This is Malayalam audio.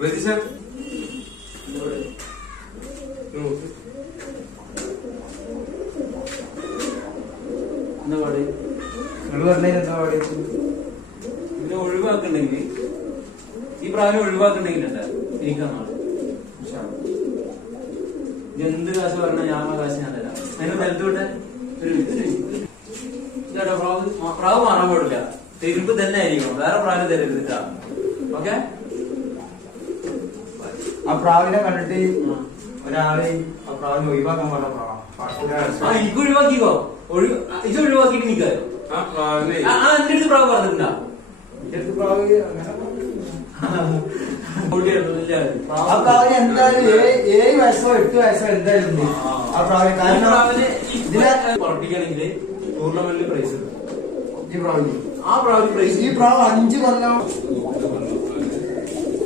എന്താ പാട്? നിങ്ങൾ പറഞ്ഞതിന് എന്താ പാട്? ഇതിനെ ഒഴിവാക്കണ്ടെങ്കിൽ ഈ പ്രായം ഒഴിവാക്കണ്ടെങ്കിൽ എന്താ എനിക്കാണ് എന്ത് കാശ് പറഞ്ഞാൽ ഞാൻ ആ കാശ് ഞാൻ തരാം. അതിന് നിലത്ത് വിട്ടെ ചേട്ടാ പ്രാവ് മാറാൻ പാടില്ല. ഇരുമ്പ് തന്നെ ആയിരിക്കും. വേറെ പ്രായം തരരുത്. ഓക്കെ. ആ പ്രാവിനെ കണ്ടിട്ട് ഒരാളെ ആ പ്രാവിനെ ഒഴിവാക്കാൻ പറഞ്ഞ പ്രാവാ. എനിക്ക് ഒഴിവാക്കിക്കോ. ഇത് ഒഴിവാക്കിട്ട് നിൽക്കായോ? എന്റെ അടുത്ത് പ്രാവ് പറഞ്ഞിട്ടുണ്ടാ? എന്റെ അടുത്ത് പ്രാവ് അങ്ങനെ ആ പ്രാവിന് എന്തായാലും 7 വയസ്സോ 8 വയസ്സോ എന്തായാലും ഉണ്ട് ആ പ്രാവിന്. കാരണം പ്രവർത്തിക്കണമെങ്കിൽ ടൂർണമെന്റിൽ പ്രൈസ് ഈ പ്രാവിന് ആ പ്രാവിന് പ്രൈസ്. ഈ പ്രാവ് 5 കൊല്ലം